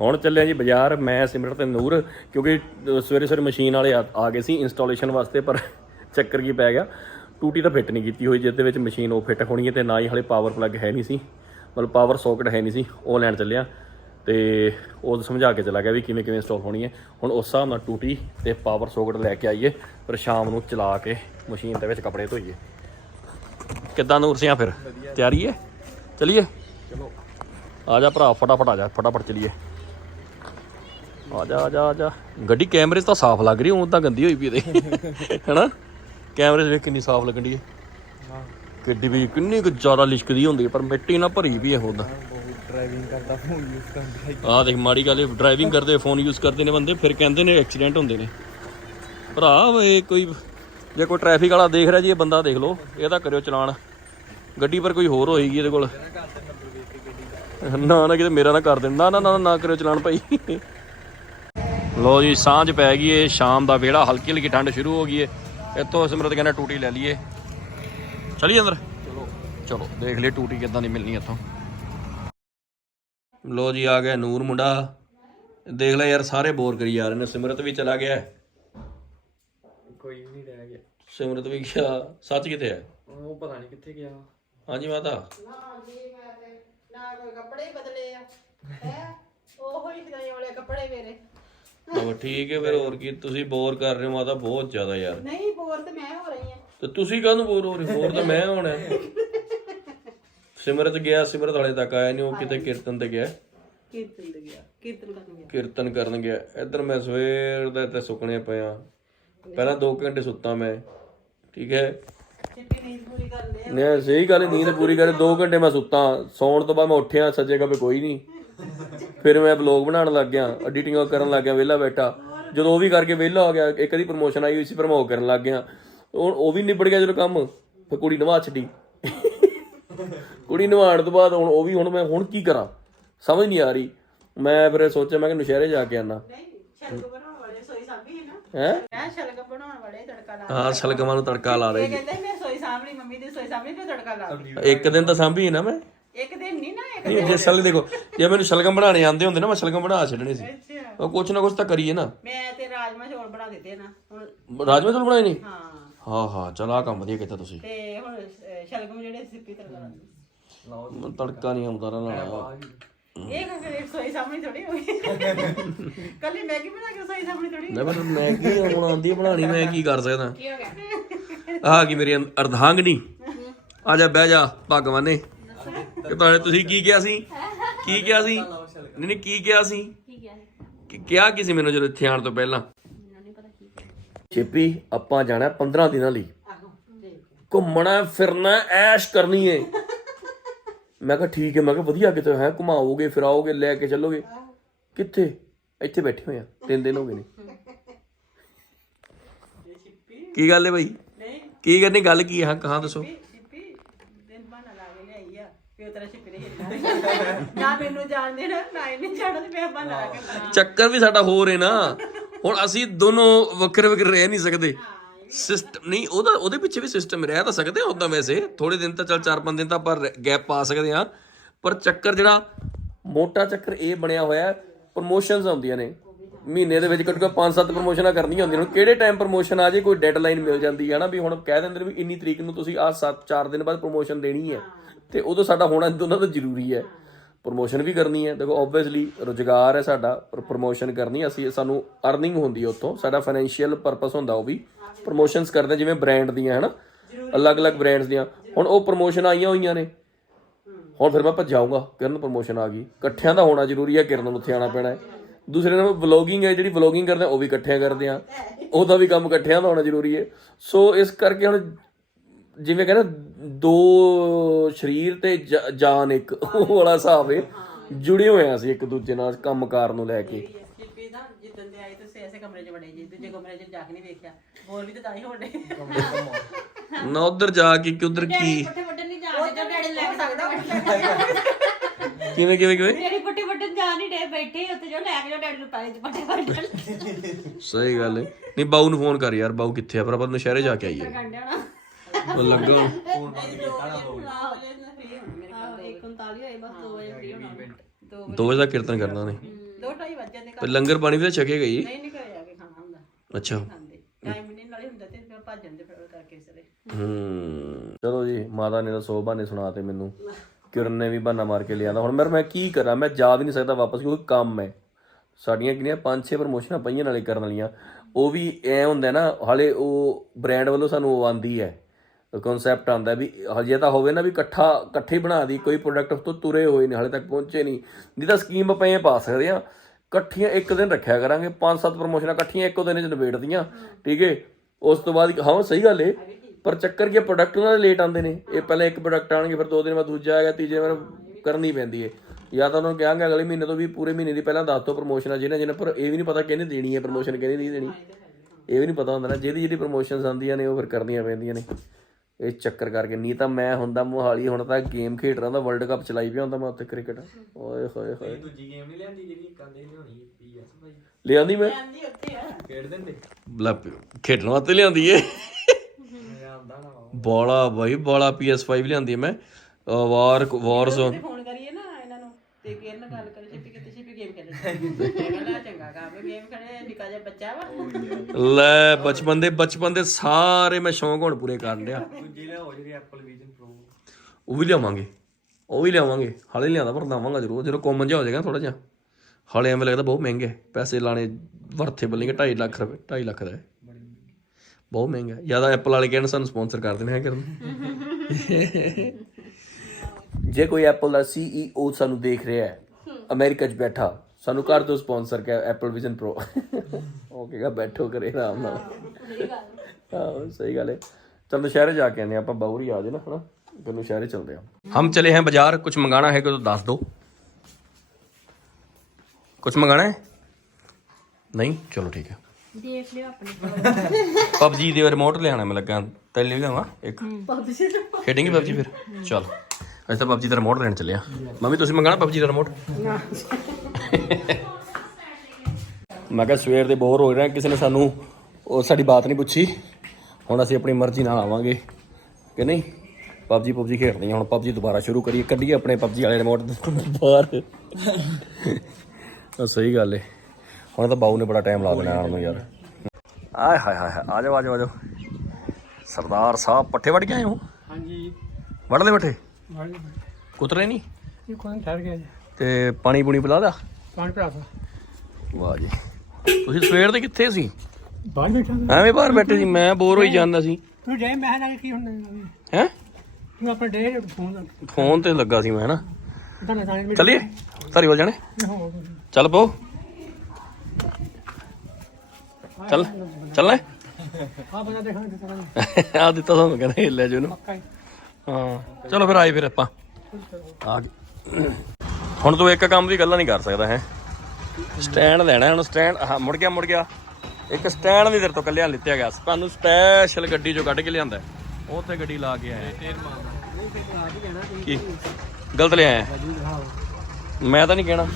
ਹੁਣ ਚੱਲਿਆ ਜੀ ਬਾਜ਼ਾਰ। ਮੈਂ ਸਿਮਰਤ ਤੇ ਨੂਰ, ਕਿਉਂਕਿ ਸਵੇਰੇ ਸਵੇਰੇ ਮਸ਼ੀਨ ਵਾਲੇ ਆ ਆ ਗਏ ਸੀ ਇੰਸਟਾਲੇਸ਼ਨ ਵਾਸਤੇ, ਪਰ ਚੱਕਰ ਕੀ ਪੈ ਗਿਆ। ਟੂਟੀ ਤਾਂ ਫਿੱਟ ਨਹੀਂ ਕੀਤੀ ਹੋਈ ਜਿਸ ਦੇ ਵਿੱਚ ਮਸ਼ੀਨ ਉਹ ਫਿੱਟ ਹੋਣੀ ਹੈ ਤੇ ਨਾ ਹੀ ਹਲੇ ਪਾਵਰ ਪਲੱਗ ਹੈ ਨਹੀਂ ਸੀ। ਮਤਲਬ ਪਾਵਰ ਸੌਕਟ ਹੈ ਨਹੀਂ ਸੀ ਉਹ ਲੈਣ ਚੱਲਿਆ ਤੇ ਉਹ ਸਮਝਾ ਕੇ ਚਲਾ ਗਿਆ ਵੀ ਕਿਵੇਂ ਕਿਵੇਂ ਇੰਸਟਾਲ ਹੋਣੀ ਹੈ। ਹੁਣ ਉਸ ਹਿਸਾਬ ਨਾਲ ਟੂਟੀ ਤੇ ਪਾਵਰ ਸੌਕਟ ਲੈ ਕੇ ਆਈਏ ਫਿਰ ਸ਼ਾਮ ਨੂੰ ਚਲਾ ਕੇ ਮਸ਼ੀਨ ਦੇ ਵਿੱਚ ਕੱਪੜੇ ਧੋਈਏ। ਕਿੱਦਾਂ ਨੂਰ ਸਿਆ ਫਿਰ? ਤਿਆਰੀ ਹੈ? ਚਲਿਏ? ਚਲੋ। ਆ ਜਾ ਭਰਾ ਫਟਾਫਟ ਆ ਜਾ ਫਟਾਫਟ ਚਲਿਏ। ਆ ਜਾ ਆ ਜਾ ਆ ਜਾ। ਗੱਡੀ ਕੈਮਰੇ 'ਚ ਤਾਂ ਸਾਫ਼ ਲੱਗ ਰਹੀ ਹੁਣ ਤਾਂ ਗੰਦੀ ਹੋਈ ਪਈ ਇਹਦੇ। ਹੈਨਾ? ਕੈਮਰੇ 'ਚ ਵੇਖ ਕਿੰਨੀ ਸਾਫ਼ ਲੱਗਣ ਦੀ ਹੈ। ਗੱਡੀ ਵੀ ਕਿੰਨੀ ਕੁ ਜ਼ਿਆਦਾ ਲਿਸ਼ਕਦੀ ਹੁੰਦੀ ਹੈ ਪਰ ਮਿੱਟੀ ਨਾਲ ਭਰੀ ਵੀ ਹੈ ਉਹਦਾ ਡਰਾਈਵਿੰਗ ਕਰਦਾ ਫੋਨ ਯੂਜ਼ ਕਰਦਾ ਆਹ ਦੇਖ ਮਾੜੀ ਗੱਲ ਹੈ ਡਰਾਈਵਿੰਗ ਕਰਦੇ ਫੋਨ ਯੂਜ਼ ਕਰਦੇ ਨੇ ਬੰਦੇ ਫਿਰ ਕਹਿੰਦੇ ਨੇ ਐਕਸੀਡੈਂਟ ਹੁੰਦੇ ਨੇ। ਭਰਾ ਵੇ ਕੋਈ ਜੇ ਕੋਈ ਟ੍ਰੈਫਿਕ ਵਾਲਾ ਦੇਖ ਰਿਹਾ ਜੀ ਇਹ ਬੰਦਾ ਦੇਖ ਲਓ ਇਹਦਾ ਕਰਿਓ ਚਲਾਨ। ਗੱਡੀ ਪਰ ਕੋਈ ਹੋਰ ਹੋਏਗੀ ਇਹਦੇ ਕੋਲ। ਨਾ ਨਾ ਕਿਤੇ ਮੇਰਾ ਨਾ ਕਰ ਦੇਣ। ਨਾ ਨਾ ਨਾ ਨਾ ਕਰਿਓ ਚਲਾਨ ਭਾਈ। ਲੋ ਜੀ ਸਾਂਝ ਪੈ ਗਈ ਏ ਸ਼ਾਮ ਦਾ ਵੇੜਾ ਹਲਕੀ ਹਲਕੀ ਠੰਡ ਸ਼ੁਰੂ ਹੋ ਗਈ ਏ। ਇੱਥੋਂ ਸਿਮਰਤ ਕਹਿੰਦਾ ਟੂਟੀ ਲੈ ਲਈਏ। ਚਲੀਏ ਅੰਦਰ? ਚਲੋ ਚਲੋ ਦੇਖ ਲਈ ਟੂਟੀ ਕਿੱਦਾਂ ਦੀ ਮਿਲਣੀ ਇੱਥੋਂ। ਲੋ ਜੀ ਆ ਗਿਆ ਨੂਰ ਮੁੰਡਾ। ਦੇਖ ਲੈ ਯਾਰ ਸਾਰੇ ਬੋਰ ਕਰੀ ਜਾ ਰਹੇ ਨੇ। ਸਿਮਰਤ ਵੀ ਚਲਾ ਗਿਆ। ਹੈ। ਕੋਈ ਵੀ ਨਹੀਂ ਰਹਿ ਗਿਆ। ਸਿਮਰਤ ਵੀ ਗਿਆ। ਸੱਚ ਕਿੱਥੇ ਹੈ ਉਹ ਪਤਾ ਨਹੀਂ ਕਿੱਥੇ ਗਿਆ। ਹਾਂਜੀ ਮਾਤਾ। ਨਾ ਜੀ ਮੈਂ ਤੇ ਨਾ ਕੋਈ ਕੱਪੜੇ ਹੀ ਬਦਲੇ ਆ। ਹੈ? ਉਹੋ ਹੀ ਸਿਲਾਈ ਵਾਲੇ ਕੱਪੜੇ ਮੇਰੇ। ਆਹ ਠੀਕ ਹੈ ਫਿਰ ਹੋਰ ਕੀ। ਤੁਸੀਂ ਬੋਰ ਕਰ ਰਹੇ ਹੋ ਮਾਤਾ ਬਹੁਤ ਜ਼ਿਆਦਾ ਯਾਰ। ਨਹੀਂ ਬੋਰ ਤੇ ਮੈਂ ਹੋ ਰਹੀ ਤੇ ਤੁਸੀਂ ਕਾਹਨੂੰ ਬੋਰ ਹੋ? ਰਹੇ ਬੋਰ ਤਾਂ ਮੈਂ ਹੋਣਾ। ਸਿਮਰਤ ਗਿਆ ਸਿਮਰਤ ਵਾਲੇ ਤੱਕ ਆਇਆ ਨਹੀਂ ਉਹ ਕਿਤੇ ਕੀਰਤਨ ਤੇ ਗਿਆ। ਕੀਰਤਨ ਤੇ ਗਿਆ ਕੀਰਤਨ ਕਰਨ ਗਿਆ। ਕੀਰਤਨ ਕਰਨ ਗਿਆ। ਇੱਧਰ ਮੈਂ ਸਵੇਰ ਦਾ ਤੇ ਸੁੱਕਣੇ ਪਿਆ। ਪਹਿਲਾਂ 2 ਘੰਟੇ ਸੁੱਤਾ ਮੈਂ ਠੀਕ ਹੈ? ਨੇ ਸਹੀ ਗੱਲ ਨੀਂਦ ਪੂਰੀ ਕਰੇ 2 ਘੰਟੇ ਮੈਂ ਸੁੱਤਾ। ਸੌਣ ਤੋਂ ਬਾਅਦ ਮੈਂ ਉੱਠਿਆ ਸੱਜੇ ਕਵੇ ਕੋਈ ਨਹੀਂ। ਫਿਰ ਮੈਂ ਬਲੌਗ ਬਣਾਉਣ ਲੱਗ ਗਿਆ ਐਡੀਟਿੰਗ ਕਰਨ ਲੱਗ ਗਿਆ ਵਿਹਲਾ ਬੈਠਾ। ਜਦੋਂ ਉਹ ਵੀ ਕਰਕੇ ਵਿਹਲਾ ਹੋ ਗਿਆ ਇੱਕ ਦੀ ਪ੍ਰਮੋਸ਼ਨ ਆਈ ਹੋਈ ਸੀ ਪਰ ਮੈਂ ਉਹ ਕਰਨ ਲੱਗ ਗਿਆ। ਉਹ ਉਹ ਵੀ ਨਿਬੜ ਗਿਆ ਜਦੋਂ ਕੰਮ ਫਿਰ ਕੁੜੀ ਨਵਾ ਛੱਡੀ। ਕੁੜੀ ਨਵਾਉਣ ਤੋਂ ਬਾਅਦ ਹੁਣ ਉਹ ਵੀ ਹੁਣ ਮੈਂ ਹੁਣ ਕੀ ਕਰਾਂ? ਸਮਝ ਨਹੀਂ ਆ ਰਹੀ। ਮੈਂ ਫਿਰ ਸੋਚਿਆ ਮੈਂ ਕਿ ਨਸ਼ਹਿਰੇ ਜਾ ਕੇ ਆਣਾ ਨਹੀਂ ਛਲਕ ਬਣਾਉਣ ਵਾਲੇ ਸੋਈ ਸਾਂਭੀ ਹੈ ਨਾ। ਹੈ? ਮੈਂ ਛਲਕ ਬਣਾਉਣ ਵਾਲੇ ਤੜਕਾ ਲਾ ਹਾਂ ਸਲਗਮਾਂ ਨੂੰ ਤੜਕਾ ਲਾ ਰਹੀ ਕਹਿੰਦਾ ਮੈਂ ਸੋਈ ਸਾਂਭਣੀ ਮੰਮੀ ਦੀ ਸੋਈ ਸਾਂਭਣੀ ਤੇ ਤੜਕਾ ਲਾ ਦਿੱਤੀ। ਇੱਕ ਦਿਨ ਤਾਂ ਸਾਂਭੀ ਨਾ ਮੈਂ। ਇੱਕ ਦਿਨ ਨਹੀਂ ਨਾ ਇੱਕ ਨਹੀਂ ਜੇ ਸਲ ਦੇਖੋ ਜੇ ਮੈਨੂੰ ਸ਼ਲਗਮ ਬਣਾਣੇ ਆਉਂਦੇ ਹੁੰਦੇ ਨਾ ਮੈਂ ਸ਼ਲਗਮ ਬਣਾ ਛੱਡਣੇ ਸੀ। ਅੱਛਾ। ਉਹ ਕੁਛ ਨਾ ਕੁਛ ਤਾਂ ਕਰੀਏ ਨਾ। ਮੈਂ ਤੇ ਰਾਜਮਾ ਚੌਲ ਬਣਾ ਦਿੱਤੇ ਨਾ। ਹੁਣ ਰਾਜਮਾ ਚੌਲ ਬਣਾਏ ਨਹੀਂ ਹਾਂ। ਹਾਂ ਹਾਂ ਚਲ ਆ ਕੰਮ ਵਧੀਆ ਕੀਤਾ ਤੁਸੀਂ। ਤੇ ਹੁਣ ਅਹ, ਸ਼ਲਗਮ ਜਿਹੜੇ ਸਿੱਪੀ ਤੜਕਾ ਲਾਉਂਦੇ ਮੈਨੂੰ ਤੜਕਾ ਨਹੀਂ ਆਉਂਦਾ ਨਾ ਲਾਣਾ ਇਹ ਕਿ ਫਿਰ ਸੋਈ ਸਾਹਮਣੇ ਥੋੜੀ ਹੋਈ ਕੱਲੀ ਮੈਗੀ ਬਣਾ ਕੇ ਸੋਈ ਸਾਹਮਣੇ ਥੋੜੀ ਮੈਂ ਪਰ ਮੈਗੀ ਹੁਣ ਆਉਂਦੀ ਹੈ ਮੈਂ ਕੀ ਕਰ ਸਕਦਾ। ਕੀ ਹੋ ਗਿਆ? ਆਹ ਕੀ ਮੇਰੀ ਅਰਧਾਂਗਨੀ। ਆ ਜਾ ਬਹਿ ਜਾ ਭਗਵਾਨੇ। ਕਿ ਤੁਹਾਡੇ ਤੁਸੀਂ ਕੀ ਕਿਹਾ ਸੀ? ਕੀ ਕਿਹਾ ਸੀ? ਨਹੀਂ ਨਹੀਂ ਕੀ ਕਿਹਾ ਸੀ? ਠੀਕ ਹੈ ਕਿ ਕਿਹਾ ਕੀ ਸੀ ਮੈਨੂੰ ਜਦੋਂ ਇੱਥੇ ਆਉਣ ਤੋਂ ਪਹਿਲਾਂ? ਚਿੱਪੀ ਆਪਾਂ ਜਾਣਾ 15 ਦਿਨਾਂ ਲਈ। ਘੁੰਮਣਾ ਫਿਰਨਾ ਐਸ਼ ਕਰਨੀ ਏ। ਮੈਂ ਕਿਹਾ ਠੀਕ ਹੈ ਮੈਂ ਕਿਹਾ ਵਧੀਆ ਕਿਤੇ ਹੈ ਘੁਮਾਓਗੇ ਫਿਰਾਓਗੇ ਲੈ ਕੇ ਚੱਲੋਗੇ। ਕਿੱਥੇ? ਇੱਥੇ ਬੈਠੇ ਹੋਏ ਆ ਤਿੰਨ ਦਿਨ ਹੋ ਗਏ ਨੇ। ਕੀ ਗੱਲ ਹੈ ਭਾਈ ਨਹੀਂ। ਕੀ ਕਰਨੀ ਗੱਲ ਕੀ ਹੈ ਹਾਂ ਕਹਾਂ ਦੱਸੋ। ਨੇ ਮੈਨੂੰ ਨਾ ਇਹਨੇ ਕੇ ਚੱਕਰ ਵੀ ਸਾਡਾ ਹੋਰ ਹੈ ਨਾ। ਹੁਣ ਅਸੀਂ ਦੋਨੋਂ ਵੱਖਰੇ ਵੱਖਰੇ ਰਹਿ ਨਹੀਂ ਸਕਦੇ। ਸਿਸਟਮ ਨਹੀਂ, ਉਹਦਾ, ਉਹਦੇ ਪਿੱਛੇ ਵੀ ਸਿਸਟਮ ਰਹਿ ਤਾਂ ਸਕਦੇ ਆ ਉਦਾਂ ਵੈਸੇ। ਥੋੜੇ ਦਿਨ ਤਾਂ ਚੱਲ 4-5 ਦਿਨ ਤਾਂ ਆਪਾਂ ਗੈਪ ਪਾ ਸਕਦੇ ਆ। ਪਰ ਚੱਕਰ ਜਿਹੜਾ ਮੋਟਾ ਚੱਕਰ ਇਹ ਬਣਿਆ ਹੋਇਆ ਪ੍ਰੋਮੋਸ਼ਨਸ ਆਉਂਦੀਆਂ ਨੇ। ਮਹੀਨੇ ਦੇ ਵਿੱਚ ਘੱਟੋ ਘੱਟ 5-7 ਪ੍ਰੋਮੋਸ਼ਨਾਂ ਕਰਨੀਆਂ ਹੁੰਦੀਆਂ ਨੇ। ਹੁਣ ਕਿਹੜੇ ਟਾਈਮ ਪ੍ਰੋਮੋਸ਼ਨ ਆ ਜੇ ਕੋਈ ਡੈਡਲਾਈਨ ਮਿਲ ਜਾਂਦੀ ਹੈ ਨਾ ਵੀ ਹੁਣ ਕਹਿ ਦਿੰਦੇ ਨੇ ਵੀ ਇੰਨੀ ਤਰੀਕ ਨੂੰ ਤੁਸੀਂ ਆਹ 7-4 ਦਿਨ ਬਾਅਦ ਪ੍ਰੋਮੋਸ਼ਨ ਦੇਣੀ ਹੈ ਤੇ ਉਦੋਂ ਸਾਡਾ ਹੋਣਾ ਦੋਨਾਂ ਦਾ ਜ਼ਰੂਰੀ ਹੈ ਪ੍ਰੋਮੋਸ਼ਨ ਵੀ ਕਰਨੀ ਹੈ। ਦੇਖੋ ਆਬਵੀਅਸਲੀ ਰੋਜ਼ਗਾਰ ਹੈ ਸਾਡਾ, ਪਰ ਪ੍ਰੋਮੋਸ਼ਨ ਕਰਨੀ ਅਸੀਂ, ਸਾਨੂੰ ਅਰਨਿੰਗ ਹੁੰਦੀ ਹੈ ਉੱਥੋਂ। ਸਾਡਾ ਫਾਈਨੈਂਸ਼ੀਅਲ ਪਰਪਸ ਹੁੰਦਾ ਉਹ ਵੀ ਪ੍ਰੋਮੋਸ਼ਨਸ ਕਰਦੇ ਜਿਵੇਂ ਬ੍ਰਾਂਡ ਦੀਆਂ, ਹਨਾ? ਅਲੱਗ-ਅਲੱਗ ਬ੍ਰਾਂਡਸ ਦੀਆਂ। ਹੁਣ ਉਹ ਪ੍ਰੋਮੋਸ਼ਨ ਆਈਆਂ ਹੋਈਆਂ ਨੇ। ਹੁਣ ਫਿਰ ਮੈਂ ਭੱਜਾਊਂਗਾ। ਕਿਰਨ ਪ੍ਰੋਮੋਸ਼ਨ ਆ ਗਈ। ਇਕੱਠਿਆਂ ਦਾ ਹੋਣਾ ਜ਼ਰੂਰੀ ਹੈ। ਕਿਰਨ ਨੂੰ ਉੱਥੇ ਆਣਾ ਪੈਣਾ ਹੈ। ਦੂਸਰੇ ਨੰਬਰ ਵਲੋਗਿੰਗ ਹੈ, ਜਿਹੜੀ ਵਲੋਗਿੰਗ ਕਰਦੇ ਉਹ ਵੀ ਇਕੱਠਿਆਂ ਕਰਦੇ ਆ। ਉਹਦਾ ਵੀ ਕੰਮ ਇਕੱਠਿਆਂ ਦਾ ਹੋਣਾ ਜ਼ਰੂਰੀ ਹੈ। ਸੋ ਇਸ ਕਰਕੇ ਹੁਣ ਜਿਵੇਂ ਕਹਿੰਦਾ ਦੋ ਸਰੀਰ ਤੇ ਜ- ਜਾਨ ਇੱਕ ਉਹ ਵਾਲਾ ਹਿਸਾਬ ਹੈ। ਜੁੜੇ ਹੋਏ ਆ ਅਸੀਂ ਇੱਕ ਦੂਜੇ ਨਾਲ ਕੰਮਕਾਰ ਨੂੰ ਲੈ ਕੇ। ਨਾ ਜਿੱਦਣ ਦੇ ਆਏ ਤੁਸੀਂ ਐਸੇ ਕਮਰੇ 'ਚ ਵੜੇ ਜੀ ਦੂਜੇ ਕਮਰੇ 'ਚ ਜਾ ਕੇ ਨਹੀਂ ਵੇਖਿਆ। ਬੋਲ ਵੀ ਤਾਂ ਤਾਂ ਹੀ ਹੋਣੇ। ਨਾ ਉਧਰ ਜਾ ਕੇ ਕਿ ਉਧਰ ਕੀ? ਪੱਟੇ ਵੱਟਣ ਨਹੀਂ ਜਾਣਦੇ ਜੋ ਡੈਡੀ ਲੈ ਹੋ ਸਕਦਾ ਕਿਵੇਂ ਕਿਵੇਂ ਕਿਵੇਂ? ਡੈਡੀ ਪੱਟੇ ਵੱਟਣ ਜਾ ਨਹੀਂ ਡੇ ਬੈਠੇ ਉੱਥੇ ਜੋ ਲੈ ਕੇ ਜੋ ਡੈਡੀ ਨੂੰ ਪਾਲੇ ਚ ਪੱਟੇ ਵੱਟਣ ਸਹੀ ਗੱਲ ਹੈ ਨਹੀਂ ਬਾਊ ਨੂੰ ਫੋਨ ਕਰ ਯਾਰ ਬਾਊ ਕਿੱਥੇ ਆ? ਪਰ ਆਪਾਂ ਨਸ਼ਹਿਰੇ ਜਾ ਕੇ ਆਈਏ। ਕੰਡਿਆ ਨਾ ਉਹ ਲੱਗੂ। ਆਹੋ 1:39 ਹੋਏ ਬਸ 2 ਵਜੇ ਫ੍ਰੀ ਹੋਣਾ। ਦੋ ਦੋ ਵਜੇ ਦਾ ਕੀਰਤਨ ਕਰਨਾ ਨੇ ਦੋ ਢਾਈ ਵੱਜ ਜਾਂਦੇ ਪਰ ਲੰਗਰ ਪਾਣੀ ਵੀ ਤਾਂ ਛਕੇ ਗਈ। ਨਹੀਂ ਨਹੀਂ ਘਰੇ ਆ ਕੇ ਖਾਣਾ ਹੁੰਦਾ। ਅੱਛਾ। ਖਾਂਦੇ ਟਾਈਮ ਨਹੀਂ ਨਾਲੇ ਹੁੰਦਾ ਤੇ ਫਿਰ ਭੱਜ ਜਾਂਦੇ ਫਿਰ ਉਹ ਕਰਕੇ ਸਰੇ। ਹੂੰ। ਚਲੋ ਜੀ ਮਾਤਾ ਨੇ ਤਾਂ ਸੌ ਬਹਾਨੇ ਸੁਣਾਤੇ ਮੈਨੂੰ। ਕਿਰਨ ਨੇ ਵੀ ਬਹਾਨਾ ਮਾਰ ਕੇ ਲਿਆਂਦਾ। ਹੁਣ ਮੈਂ ਮੈਂ ਕੀ ਕਰਾਂ? ਮੈਂ ਜਾ ਵੀ ਨਹੀਂ ਸਕਦਾ ਵਾਪਸ ਕਿਉਂਕਿ ਕੰਮ ਹੈ। ਸਾਡੀਆਂ ਕਿੰਨੀਆਂ? ਪੰਜ ਛੇ ਪ੍ਰਮੋਸ਼ਨਾਂ ਪਈਆਂ ਨਾਲੇ ਕਰਨ ਵਾਲੀਆਂ। ਉਹ ਵੀ ਐ ਹੁੰਦਾ ਨਾ ਹਾਲੇ ਉਹ ਬ੍ਰਾਂਡ ਵੱਲੋਂ ਸਾਨੂੰ ਉਹ ਆਂਦੀ ਹੈ। ਕਨਸੈਪਟ ਆਂਦਾ ਵੀ ਹਜੇ ਤਾਂ ਹੋਵੇ ਨਾ ਵੀ ਇਕੱਠਾ, ਇਕੱਠੇ ਬਣਾ ਦੀ, ਕੋਈ ਪ੍ਰੋਡਕਟ ਉਸ ਤੋਂ ਤੁਰੇ ਹੋਏ ਨੇ ਹਾਲੇ ਤੱਕ ਪਹੁੰਚੇ ਨਹੀਂ। ਨਹੀਂ ਤਾਂ ਸਕੀਮ ਆਪਾਂ ਇਹ ਪਾ ਸਕਦੇ ਆ ਇਕੱਠੀਆਂ ਇੱਕ ਦਿਨ ਰੱਖਿਆ ਕਰਾਂਗੇ, ਪੰਜ ਸੱਤ ਪ੍ਰਮੋਸ਼ਨਾਂ ਇਕੱਠੀਆਂ ਇੱਕੋ ਦਿਨ ਚ ਨਿਬੇੜਦੀਆਂ ਠੀਕ ਹੈ? ਉਸ ਤੋਂ ਬਾਅਦ ਹਾਂ, ਸਹੀ ਗੱਲ ਏ, ਪਰ ਚੱਕਰ ਕੀ ਪ੍ਰੋਡਕਟ ਉਹਨਾਂ ਦੇ ਲੇਟ ਆਉਂਦੇ ਨੇ। ਇਹ ਪਹਿਲਾਂ ਇੱਕ ਪ੍ਰੋਡਕਟ ਆਣਗੇ ਫਿਰ ਦੋ ਦਿਨ ਬਾਅਦ ਦੂਜਾ ਜਾਂ ਤੀਜੇ ਵਾਰ ਕਰਨੀ ਪੈਂਦੀ ਏ। ਜਾਂ ਤਾਂ ਉਹਨਾਂ ਨੂੰ ਕਹਾਂਗੇ ਅਗਲੇ ਮਹੀਨੇ ਤੋਂ ਵੀ ਪੂਰੇ ਮਹੀਨੇ ਦੀ ਪਹਿਲਾਂ ਦੱਸ ਦਿਓ ਪ੍ਰਮੋਸ਼ਨ ਆ ਜਿਹਨਾਂ ਜਿਹਨਾਂ, ਪਰ ਇਹ ਵੀ ਨਹੀਂ ਪਤਾ ਕਿਹਨੇ ਦੇਣੀ ਹੈ ਪ੍ਰਮੋਸ਼ਨ ਕਿਹਨੇ ਨਹੀਂ ਦੇਣੀ। ਇਹ ਵੀ ਨਹੀਂ ਪਤਾ ਹੁੰਦਾ ਨਾ, ਜਿਹਦੀ ਜਿਹਦੀ ਪ੍ਰਮੋਸ਼ਨਸ ਆਉਂਦੀਆਂ ਨੇ, ਉਹ ਫਿਰ ਕਰਨੀਆਂ ਪੈਂਦੀਆਂ ਨੇ। ਇਹ ਚੱਕਰ ਕਰਕੇ। ਨਹੀਂ ਤਾਂ ਮੈਂ ਹੁੰਦਾ ਮੋਹਾਲੀ ਹੁਣ ਤਾਂ ਗੇਮ ਖੇਡ ਰਿਹਾ ਹੁੰਦਾ ਵਰਲਡ ਕੱਪ ਚਲਾਈ ਪਿਆ ਹੁੰਦਾ ਮੈਂ ਉੱਥੇ ਕ੍ਰਿਕਟ ਓਏ ਹੋਏ ਹੋਏ। ਦੂਜੀ ਗੇਮ ਨਹੀਂ ਲੈਂਦੀ ਜਿਹੜੀ ਕੰਦੇ ਲਿਆਉਣੀ ਪੀਐਸ ਭਾਈ। ਲਿਆਂਦੀ ਮੈਂ? ਆਂਦੀ ਉੱਤੇ ਆ। ਖੇਡ ਦਿੰਦੇ? ਲੈ ਖੇਡਣ ਵਾਸਤੇ ਲਿਆਂਦੀ ਏ। ਬੋਲਾ ਬਾਈ ਬੋਲਾ PS5 ਲਿਆਂਦੀ ਮੈਂ। ਵਾਰ ਵਾਰ ਜ਼ੋਨ ਤੇ ਫੋਨ ਕਰੀਏ ਨਾ ਇਹਨਾਂ ਨੂੰ ਤੇ ਕਿਰਨ ਨਾਲ ਗੱਲ ਕਰੀ ਛਿਪੀ ਕਿਤੇ ਛਿਪੀ ਗੇਮ ਖੇਡਣੀ ਕਹਿੰਦਾ ਚੰਗਾ ਕੰਮ ਗੇਮ ਖੜੇ ਨਿੱਕਾ ਜਿਹਾ ਬੱਚਾ ਵਾ। ਲੈ ਬਚਪਨ ਦੇ ਬਚਪਨ ਦੇ ਸਾਰੇ ਮੈਂ ਸ਼ੌਂਕ ਹੁਣ ਪੂਰੇ ਕਰ ਲਿਆ ਦੂਜੀ ਲਿਆਓ ਜਿਹੜੀ ਐਪਲ ਵਿਜ਼ਨ ਪ੍ਰੋ ਉਹ ਵੀ ਲਿਆਵਾਂਗੇ। ਉਹ ਵੀ ਲਿਆਵਾਂਗੇ। ਹਾਲੇ ਲਿਆਂਦਾ ਪਰ ਦਵਾਂਗਾ ਜ਼ਰੂਰ। ਜਦੋਂ ਕਾਮਨ ਜਿਹਾ ਹੋ ਜਾਏਗਾ ਥੋੜਾ ਜਿਹਾ। ਹਾਲੇ ਐਵੇਂ ਲੱਗਦਾ ਬਹੁਤ ਮਹਿੰਗੇ ਹੈ। ਪੈਸੇ ਲਾਣੇ ਵਰਥੇ ਬਲਿੰਗੇ 2.5 ਲੱਖ ਰੁਪਏ 2.5 ਲੱਖ ਦਾ ਹੈ। ਬਹੁਤ ਮਹਿੰਗਾ। ਜ਼ਿਆਦਾ ਐਪਲ ਵਾਲੇ ਕਹਿਣ ਸਾਨੂੰ ਸਪਾਂਸਰ ਕਰ ਦੇਣੇ ਹੈ ਕਰਨ? ਜੇ ਕੋਈ ਐਪਲ ਦਾ ਸੀਈਓ ਸਾਨੂੰ ਦੇਖ ਰਿਹਾ ਹੈ ਅਮਰੀਕਾ 'ਚ ਬੈਠਾ ਸਾਨੂੰ ਕਰ ਦਿਓ ਸਪான்ਸਰ ਕਿ ਐਪਲ ਵਿਜ਼ਨ ਪ੍ਰੋ ਉਹ ਕਹੇਗਾ ਬੈਠੋ ਕਰੇ ਆਰਾਮ ਨਾਲ। ਹਾਂ ਸਹੀ ਗੱਲ ਹੈ। ਚਲ ਸ਼ਹਿਰ ਜਾ ਕੇ ਆਨੇ ਆਪਾਂ ਬਾਹਰ ਹੀ ਆ ਜਾਣਾ ਹਨਾ? ਫਿਰ ਸ਼ਹਿਰੇ ਚਲਦੇ ਆ ਹਮ ਚਲੇ ਹਾਂ ਬਾਜ਼ਾਰ ਕੁਝ ਮੰਗਾਣਾ ਹੈ ਤਾਂ ਦੱਸ ਦੋ ਕੁਝ ਮੰਗਾਣਾ ਹੈ? ਨਹੀਂ ਚਲੋ ਠੀਕ ਹੈ। ਦੇਖ ਲਿਓ ਆਪਣੇ ਪਬਜੀ ਦੇ ਰਿਮੋਟ ਲਿਆਣਾ ਮੈਂ ਲੱਗਾ ਤੈਨੂੰ ਲਿਆਵਾਂ ਇੱਕ। ਪਬਜੀ ਖੇਡਾਂਗੇ ਪਬਜੀ ਫਿਰ? ਚਲ। ਅਸੀਂ ਤਾਂ ਪਬਜੀ ਦਾ ਰਿਮੋਟ ਲੈਣ ਚੱਲੇ ਆ। ਮੰਮੀ ਤੁਸੀਂ ਮੰਗਾਣਾ ਪਬਜੀ ਦਾ ਰਿਮੋਟ ਮੈਂ ਕਿਹਾ ਸਵੇਰ ਦੇ ਬੋਰ ਹੋ ਰਹੇ ਕਿਸੇ ਨੇ ਸਾਨੂੰ ਉਹ ਸਾਡੀ ਬਾਤ ਨਹੀਂ ਪੁੱਛੀ। ਹੁਣ ਅਸੀਂ ਆਪਣੀ ਮਰਜ਼ੀ ਨਾਲ ਆਵਾਂਗੇ ਕਿ ਨਹੀਂ? ਪਬਜੀ ਪਬਜੀ ਖੇਡਦੇ ਹਾਂ ਹੁਣ ਪਬਜੀ ਦੁਬਾਰਾ ਸ਼ੁਰੂ ਕਰੀਏ ਕੱਢੀਏ ਆਪਣੇ ਪਬਜੀ ਵਾਲੇ ਰਿਮੋਟ ਬਾਹਰ। ਉਹ ਸਹੀ ਗੱਲ ਏ। ਹੁਣ ਤਾਂ ਬਾਊ ਨੇ ਬੜਾ ਟਾਈਮ ਲਾ ਦੇਣਾ ਆਉਣ ਨੂੰ ਯਾਰ। ਆਏ ਹਾਏ ਹਾਏ ਆ ਜਾਓ ਆ ਜਾਓ ਸਰਦਾਰ ਸਾਹਿਬ ਪੱਠੇ ਵੱਢ ਕੇ ਆਏ ਹੋ? ਹਾਂਜੀ। ਵੱਢ ਲੈ ਪੱਠੇ? ਵਾਲੀ ਕੁਤਰੇ ਨਹੀਂ? ਇਹ ਕੋਣ ਠਹਿਰ ਗਿਆ ਜੀ। ਤੇ ਪਾਣੀ ਪੂਣੀ ਪਿਲਾ ਦਾ ਪਾਣੀ ਪਿਆ ਤਾ ਵਾਹ ਜੀ। ਤੁਸੀਂ ਸਵੇਰ ਦੇ ਕਿੱਥੇ ਸੀ? ਬਾਹਰ ਬੈਠਾ ਐਵੇਂ ਬਾਹਰ ਬੈਠੇ ਸੀ ਮੈਂ ਬੋਰ ਹੋਈ ਜਾਂਦਾ ਸੀ। ਤੂੰ ਜਾਈ ਮੈਂ ਨਾਲ ਕੀ ਹੁੰਦਾ ਹੈ? ਤੂੰ ਆਪਣਾ ਡੇ ਫੋਨ ਫੋਨ ਤੇ ਲੱਗਾ ਸੀ ਮੈਂ ਨਾ। ਤਾਂ ਨਾ ਜਾਣੇ ਚੱਲੀਏ? ਧਾਰੀਵਾਲ ਜਾਣੇ? ਚੱਲ ਪੋ ਚੱਲ ਚੱਲਣਾ ਆ ਬਣਾ ਦੇਖਾਂ ਤੇ ਤਰ੍ਹਾਂ ਆ ਦਿੱਤਾ ਤੁਹਾਨੂੰ ਕਹਿੰਦਾ ਹਿੱਲਿਆ ਜੋ ਇਹਨੂੰ। ਹੀ। ਹਾਂ। ਚਲੋ ਫਿਰ ਆਏ ਫਿਰ ਆਪਾਂ। ਆ ਗਏ। ਹੁਣ ਤੂੰ ਇੱਕ ਕੰਮ ਦੀ ਗੱਲਾਂ ਨਹੀਂ ਕਰ ਸਕਦਾ, ਹੈ। ਸਟੈਂਡ ਲੈਣਾ, ਹੁਣ ਸਟੈਂਡ ਹਾਂ, ਮੁੜ ਗਿਆ ਮੁੜ ਗਿਆ। ਇੱਕ ਸਟੈਂਡ ਵੀ ਤੇਰੇ ਤੋਂ ਕੱਲਿਆ ਲਿੱਤਿਆ ਗਿਆ। ਤੁਹਾਨੂੰ ਸਪੈਸ਼ਲ ਗੱਡੀ ਚੋਂ ਕੱਢ ਕੇ ਲਿਆਂਦਾ। ਹੈ। ਗੱਡੀ ਲਾ ਕੇ ਆਇਆ। ਕੀ? ਗਲਤ ਲਿਆਇਆ ਮੈਂ ਤਾਂ ਨਹੀਂ ਕਹਿਣਾ।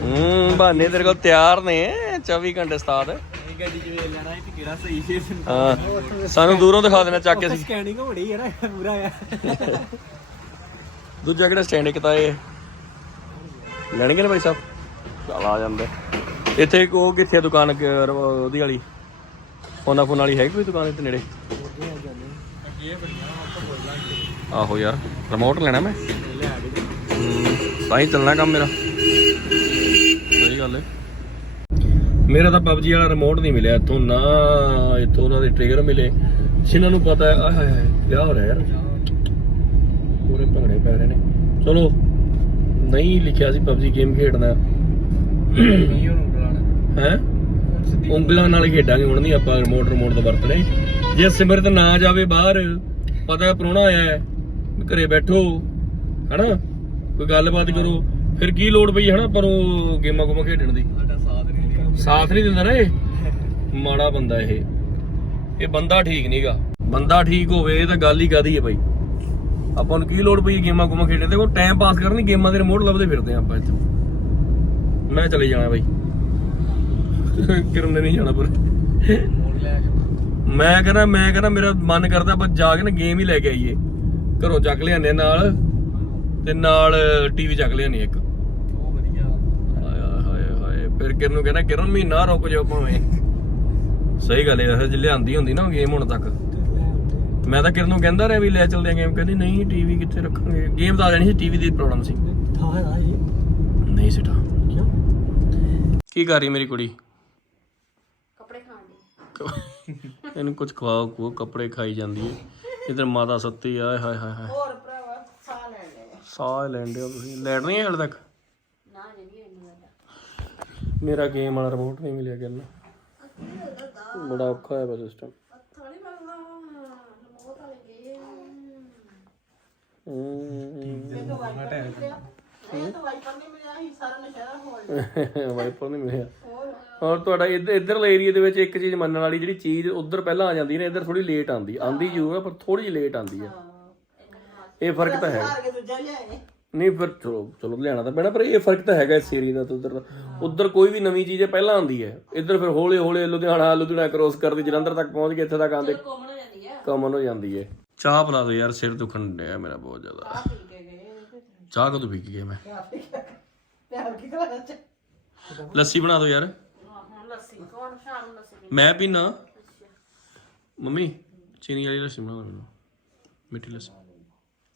ਹੂੰ, ਬਹਾਨੇ ਤੇਰੇ ਕੋਲ ਤਿਆਰ ਨੇ 24 ਘੰਟੇ ਉਸਤਾਦ। ਗੱਡੀ ਚ ਵੇਖ ਲੈਣਾ ਇਹ ਕਿਹੜਾ ਸਹੀ ਸੀ ਹਾਂ ਸਾਨੂੰ ਦੂਰੋਂ ਦਿਖਾ ਦੇਣਾ ਚੱਕ ਕੇ ਅਸੀਂ। ਸਕੈਨਿੰਗ ਹੋ ਰਹੀ ਹੈ ਨਾ ਪੂਰਾ ਆ। ਦੂਜਾ ਕਿਹੜਾ ਸਟੈਂਡ ਇੱਕ ਤਾਂ ਇਹ। ਲੈਣਗੇ ਨਾ ਭਾਈ ਸਾਹਿਬ? ਚੱਲ ਆ ਜਾਂਦੇ। ਇੱਥੇ ਉਹ ਕਿੱਥੇ ਆ ਦੁਕਾਨ ਉਹਦੀ ਵਾਲੀ? ਫੋਨਾ ਫੋਨ ਵਾਲੀ ਹੈ ਕੋਈ ਦੁਕਾਨ ਇੱਥੇ ਨੇੜੇ? ਆਹੋ ਯਾਰ ਰਿਮੋਟ ਲੈਣਾ ਮੈਂ। ਤਾਂ ਹੀ ਚੱਲਣਾ ਕੰਮ ਮੇਰਾ। ਸਹੀ ਗੱਲ ਹੈ ਮੇਰਾ ਤਾਂ ਪਬਜੀ ਵਾਲਾ ਰਿਮੋਟ ਨਹੀਂ ਮਿਲਿਆ ਇੱਥੋਂ, ਨਾ ਇੱਥੋਂ ਉਹਨਾਂ ਦੇ ਟ੍ਰਿਗਰ ਮਿਲੇ। ਜਿਨ੍ਹਾਂ ਨੂੰ ਪਤਾ ਹੈ, ਆਏ ਹਾਏ ਹੋ ਰਿਹਾ ਯਾਰ? ਪੂਰੇ ਭੰਗੜੇ ਪੈ ਰਹੇ ਨੇ। ਚਲੋ, ਨਹੀਂ ਲਿਖਿਆ ਸੀ ਪਬਜੀ ਗੇਮ ਖੇਡਣਾ। ਹੈ? ਉਂਗਲਾਂ ਨਾਲ ਖੇਡਾਂਗੇ ਹੁਣ ਨਹੀਂ, ਆਪਾਂ ਰਿਮੋਟ ਰਿਮੋਟ ਤੋਂ ਵਰਤਣੇ। ਜੇ ਸਿਮਰਤ ਨਾ ਜਾਵੇ ਬਾਹਰ, ਪਤਾ ਪ੍ਰਾਹੁਣਾ ਆਇਆ ਹੈ ਘਰੇ ਬੈਠੋ, ਹਨਾ? ਕੋਈ ਗੱਲਬਾਤ ਕਰੋ, ਫਿਰ ਕੀ ਲੋੜ ਪਈ, ਹਨਾ ਪਰ ਉਹ ਗੇਮਾਂ ਗੁਮਾਂ ਖੇਡਣ ਦੀ? ਸਾਥ ਨਹੀਂ ਦਿੰਦਾ ਨਾ ਇਹ। ਮਾੜਾ ਬੰਦਾ ਇਹ। ਇਹ ਬੰਦਾ ਠੀਕ ਨਹੀਂਗਾ ਬੰਦਾ ਠੀਕ ਹੋਵੇ ਇਹ ਤਾਂ ਗੱਲ ਹੀ ਕਾਦੀ ਹੈ ਬਾਈ। ਆਪਾਂ ਨੂੰ ਕੀ ਲੋੜ ਪਈ ਗੇਮਾਂ ਗੁਮਾਂ ਖੇਡਣ ਦੇ? ਕੋ ਟਾਈਮ ਪਾਸ ਕਰਨੀ ਗੇਮਾਂ ਦੇ ਰਿਮੋਟ ਲੱਭਦੇ ਫਿਰਦੇ ਆਪਾਂ ਇੱਥੇ। ਮੈਂ ਚਲੇ ਜਾਣਾ ਬਾਈ। ਕਿਰਨ ਨੇ ਨਹੀਂ ਜਾਣਾ ਪਰ। ਮੈਂ ਕਹਿੰਦਾ ਮੈਂ ਕਹਿੰਦਾ ਮੇਰਾ ਮਨ ਕਰਦਾ ਆਪਾਂ ਜਾ ਕੇ ਨਾ ਗੇਮ ਹੀ ਲੈ ਕੇ ਆਈਏ। ਘਰੋਂ ਚੱਕ ਲਿਆਨੇ ਨਾਲ ਤੇ ਨਾਲ ਟੀਵੀ ਚੱਕ ਲਿਆਨੇ ਇੱਕ ਉਹ ਵਧੀਆ ਹਾਏ ਹਾਏ ਹਾਏ ਫਿਰ ਕਿਰਨ ਨੂੰ ਕਹਿੰਦਾ ਕਿਰਨ ਮਹੀਨਾ ਰੁਕ ਜਾਓ ਭਾਵੇਂ। ਸਹੀ ਗੱਲ ਹੈ ਜੇ ਲਿਆਂਦੀ ਹੁੰਦੀ ਨਾ ਗੇਮ ਹੁਣ ਤੱਕ। ਮੈਂ ਤਾਂ ਕਿਰਨ ਨੂੰ ਕਹਿੰਦਾ ਰਿਹਾ ਵੀ ਲੈ ਚੱਲਦੇ ਆ ਗੇਮ ਕਹਿੰਦੀ ਨਹੀਂ ਟੀਵੀ ਕਿੱਥੇ ਰੱਖਾਂਗੇ? ਗੇਮ ਤਾਂ ਆ ਜਾਣੀ ਸੀ ਟੀਵੀ ਦੀ ਪ੍ਰੋਬਲਮ ਸੀ। ਨਹੀਂ ਸਿੱਟਾ ਕਿਉਂ ਕੀ ਕਰ ਰਹੀ ਮੇਰੀ ਕੁੜੀ? ਕੱਪੜੇ ਖਾਣ ਦੇ ਇਹਨੂੰ ਕੁਝ ਖਵਾਓ ਕੋ ਕੱਪੜੇ ਖਾਈ ਜਾਂਦੀ ਹੈ। ਇਧਰ ਮਾਤਾ ਸੱਤੀ ਆਏ ਹਾਏ ਹਾਏ ਹਾਏ। ਹੋਰ ਭਰਾਵਾ ਸਾਹ ਲੈ ਲੈ ਸਾਹ ਲੈਣ ਦਿਓ ਤੁਸੀਂ? ਲੈਣ ਨਹੀਂ ਹਾਲੇ ਤੱਕ? ਮੇਰਾ ਗੇਮ ਵਾਲਾ ਰਿਮੋਟ ਨਹੀਂ ਮਿਲਿਆ ਗੱਲ ਬੜਾ ਔਖਾ ਹੋਇਆ ਪਿਆ ਸਿਸਟਮ ਵਾਈਪਰ ਨਹੀਂ ਮਿਲਿਆ ਸੀ ਸਾਰਾ ਨਸ਼ਾ ਹੋ। ਵਾਈਪਰ ਨਹੀਂ ਮਿਲਿਆ। ਔਰ ਤੁਹਾਡਾ ਇੱਧਰ ਇੱਧਰਲੇ ਏਰੀਆ ਦੇ ਵਿੱਚ ਇੱਕ ਚੀਜ਼ ਮੰਨਣ ਵਾਲੀ ਜਿਹੜੀ ਚੀਜ਼ ਉਧਰ ਪਹਿਲਾਂ ਆ ਜਾਂਦੀ ਨੇ ਇੱਧਰ ਥੋੜੀ ਲੇਟ ਆਉਂਦੀ। ਆਂਦੀ ਜ਼ਰੂਰ ਆ ਪਰ ਥੋੜੀ ਜਿਹੀ ਲੇਟ ਆਉਂਦੀ ਆ। ਇਹ ਫ਼ਰਕ ਤਾਂ ਹੈ। ਨਹੀਂ ਫਿਰ ਚਲੋ ਚਲੋ ਲਿਆਣਾ ਤਾਂ ਪੈਣਾ ਪਰ ਇਹ ਫ਼ਰਕ ਤਾਂ ਹੈਗਾ ਇਸ ਏਰੀਆ ਦਾ ਤੇ ਉਧਰ ਦਾ। ਉਧਰ ਕੋਈ ਵੀ ਨਵੀਂ ਚੀਜ਼ ਹੈ ਪਹਿਲਾਂ ਆਉਂਦੀ ਹੈ। ਇੱਧਰ ਫਿਰ ਹੌਲੇ ਹੌਲੇ ਲੁਧਿਆਣਾ ਲੁਧਿਆਣਾ ਕ੍ਰੋਸ ਕਰਦੀ ਜਲੰਧਰ ਤੱਕ ਪਹੁੰਚ ਕੇ ਇੱਥੇ ਤੱਕ ਆਉਂਦੇ। ਕੋਮਣ ਹੋ ਜਾਂਦੀ ਹੈ। ਕਾਮਨ ਹੋ ਜਾਂਦੀ ਹੈ। ਚਾਹ ਪਿਲਾ ਦਿਓ ਯਾਰ ਸਿਰ ਦੁਖਣ ਡਿਆ ਮੇਰਾ ਬਹੁਤ ਜ਼ਿਆਦਾ। ਪੀ ਕੇ ਗਏ ਚਾਹ ਕਦੋਂ ਪੀ ਕੇ ਗਿਆ ਮੈਂ? ਪਿਆਰ ਕੀ ਕਰਾ ਚ ਲੱਸੀ ਬਣਾ ਦਿਓ ਯਾਰ। ਹੁਣ ਲੱਸੀ। ਕੌਣ ਸ਼ਾਮ ਨੂੰ ਲੱਸੀ ਮੈਂ ਪੀਣਾ ਮੰਮੀ ਚੀਨੀ ਵਾਲੀ ਲੱਸੀ ਬਣਾ ਦਿਓ ਮੈਨੂੰ। ਮਿੱਠੀ ਲੱਸੀ।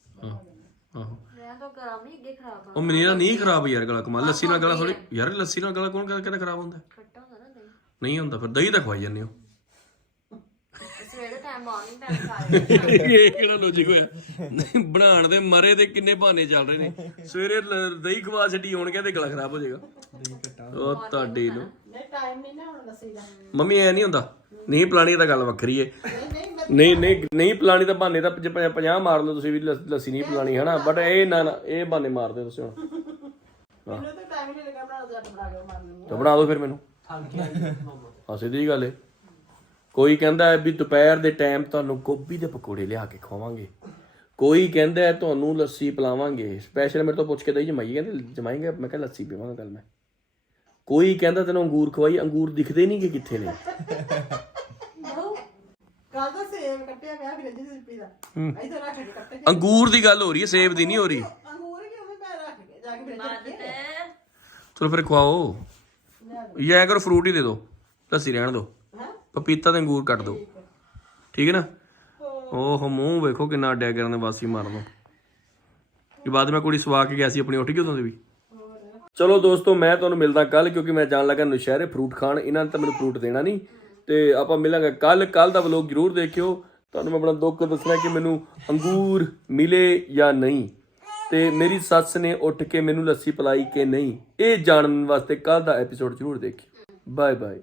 ਹਾਂ। ਆਹੋ। ਮੈਂ ਤਾਂ ਗਰਮ ਨਹੀਂ ਅੱਗੇ ਖਰਾਬ ਉਹ ਮੇਰਾ ਨਹੀਂ ਖਰਾਬ ਯਾਰ ਗਲਾ ਕਮਾਲ ਲੱਸੀ ਨਾਲ ਗਲਾ ਥੋੜੀ ਯਾਰ ਲੱਸੀ ਨਾਲ ਗਲਾ ਕੌਣ ਕਹਿੰਦਾ ਖਰਾਬ ਹੁੰਦਾ? ਖੱਟਾ ਹੁੰਦਾ ਨਾ ਦਹੀਂ। ਨਹੀਂ ਹੁੰਦਾ ਫਿਰ ਦਹੀਂ ਤਾਂ ਖਵਾਈ ਜਾਂਦੇ ਹੋ। ਸਵੇਰੇ ਟਾਈਮ ਮਾਰਨਿੰਗ ਟਾਈਮ ਖਾ ਰਹੇ ਇਹ ਕਿਹੜਾ ਲੌਜੀਕ ਹੋਇਆ? ਨਹੀਂ ਬਣਾਉਣ ਦੇ ਮਰੇ ਦੇ ਕਿੰਨੇ ਬਹਾਨੇ ਚੱਲ ਰਹੇ ਨੇ। ਸਵੇਰੇ ਲ- ਦਹੀਂ ਖਵਾ ਛੱਡੀ ਹੋਣਗੇ ਤੇ ਗਲਾ ਖਰਾਬ ਹੋ ਜਾਏਗਾ। ਉਹ ਤੁਹਾਡੀ ਨੂੰ ਨਹੀਂ ਟਾਈਮ ਨਹੀਂ ਨਾ ਹੁਣ ਲੱਸੀ ਦਾ। ਮੰਮੀ ਐ ਨਹੀਂ ਹੁੰਦਾ? ਨਹੀਂ ਪਲਾਣੀ ਤਾਂ ਗੱਲ ਵੱਖਰੀ ਏ। ਨਹੀਂ ਨਹੀਂ ਨਹੀਂ ਨਹੀਂ ਪਲਾਣੀ ਤਾਂ ਬਹਾਨੇ ਤਾਂ 50 ਮਾਰ ਲਓ ਤੁਸੀਂ ਵੀ ਲੱਸ- ਲੱਸੀ ਨਹੀਂ ਪਲਾਣੀ ਹਨਾ? ਬਟ ਇਹ ਨਾ ਨਾ ਇਹ ਬਹਾਨੇ ਮਾਰਦੇ ਹੋ ਤੁਸੀਂ ਹੁਣ। ਮੈਨੂੰ ਤਾਂ ਟਾਈਮ ਨਹੀਂ ਲੱਗਾ ਬਣਾ ਦੋ ਬਣਾ ਕੇ ਮਾਰ ਲੈਂਦੀ ਤਾਂ ਬਣਾ ਦਿਓ ਫਿਰ ਮੈਨੂੰ। ਹਾਂ ਸਿੱਧੀ ਜਿਹੀ ਗੱਲ ਏ। ਕੋਈ ਕਹਿੰਦਾ ਹੈ ਵੀ ਦੁਪਹਿਰ ਦੇ ਟਾਈਮ ਤੁਹਾਨੂੰ ਗੋਭੀ ਦੇ ਪਕੌੜੇ ਲਿਆ ਕੇ ਖਵਾਵਾਂਗੇ। ਕੋਈ ਕਹਿੰਦਾ ਹੈ ਤੁਹਾਨੂੰ ਲੱਸੀ ਪਿਲਾਵਾਂਗੇ। ਸਪੈਸ਼ਲ ਮੇਰੇ ਤੋਂ ਪੁੱਛ ਕੇ ਦਈ ਜਮਾਈ ਕਹਿੰਦੇ ਜਮਾਏਂਗੇ ਮੈਂ ਕਿਹਾ ਲੱਸੀ ਪੀਵਾਂਗਾ ਕੱਲ ਮੈਂ। ਕੋਈ ਕਹਿੰਦਾ ਤੈਨੂੰ ਅੰਗੂਰ ਖਵਾਈ ਅੰਗੂਰ ਦਿਖਦੇ ਨਹੀਂਗੇ ਕਿੱਥੇ ਨੇ? ਸੇਬ ਕੱਟਿਆ ਪਿਆ ਫ੍ਰਿਜ ਚ ਸਿੱਪੀ ਦਾ ਇੱਥੇ ਰੱਖ ਕੇ ਕੱਟੇ ਅੰਗੂਰ ਦੀ ਗੱਲ ਹੋ ਰਹੀ ਹੈ ਸੇਬ ਦੀ ਨਹੀਂ ਹੋ ਰਹੀ। ਅੰਗੂਰ ਮੈਂ ਰੱਖ ਕੇ ਜਾ ਕੇ ਚਲੋ ਫਿਰ ਖਵਾਓ। ਐਂ ਕਰੋ ਫਰੂਟ ਹੀ ਦੇ ਦਿਓ ਲੱਸੀ ਰਹਿਣ ਦਿਓ ਹੈਂ? ਪਪੀਤਾ ਤੇ ਅੰਗੂਰ ਕੱਟ ਦਿਓ ਠੀਕ ਹੈ। ਨਾ? ਓਹ ਮੂੰਹ ਵੇਖੋ ਕਿੰਨਾ ਅੱਡਿਆ ਕਰਨ ਦੇ ਵਾਸੀ ਮਾਰ ਦੋ ਇਹ ਬਾਅਦ ਮੈਂ ਕੁੜੀ ਸਵਾ ਕੇ ਗਿਆ ਸੀ ਆਪਣੀ ਉੱਠ ਗਈ ਉਦੋਂ ਦੀ ਵੀ? ਚਲੋ ਦੋਸਤੋ ਮੈਂ ਤੁਹਾਨੂੰ ਮਿਲਦਾ ਕੱਲ ਕਿਉਂਕਿ ਮੈਂ ਜਾਣ ਲੱਗਾ ਨੁਸ਼ਹਿਰੇ ਫਰੂਟ ਖਾਣ। ਇਹਨਾਂ ਨੇ ਤਾਂ ਮੈਨੂੰ ਫਰੂਟ ਦੇਣਾ ਨਹੀਂ। ਤੇ ਆਪਾਂ ਮਿਲਾਂਗੇ ਕੱਲ ਕੱਲ ਦਾ ਵਲੋਗ ਜਰੂਰ ਦੇਖਿਓ। ਤੁਹਾਨੂੰ ਮੈਂ ਆਪਣਾ ਦੁੱਖ ਦੱਸਣਾ ਕਿ ਮੈਨੂੰ ਅੰਗੂਰ ਮਿਲੇ ਜਾਂ ਨਹੀਂ? ਤੇ ਮੇਰੀ ਸੱਸ ਨੇ ਉੱਠ ਕੇ ਮੈਨੂੰ ਲੱਸੀ ਪਿਲਾਈ ਕਿ ਨਹੀਂ? ਇਹ ਜਾਣਨ ਵਾਸਤੇ ਕੱਲ ਦਾ ਐਪੀਸੋਡ ਜਰੂਰ ਦੇਖਿਓ। Bye bye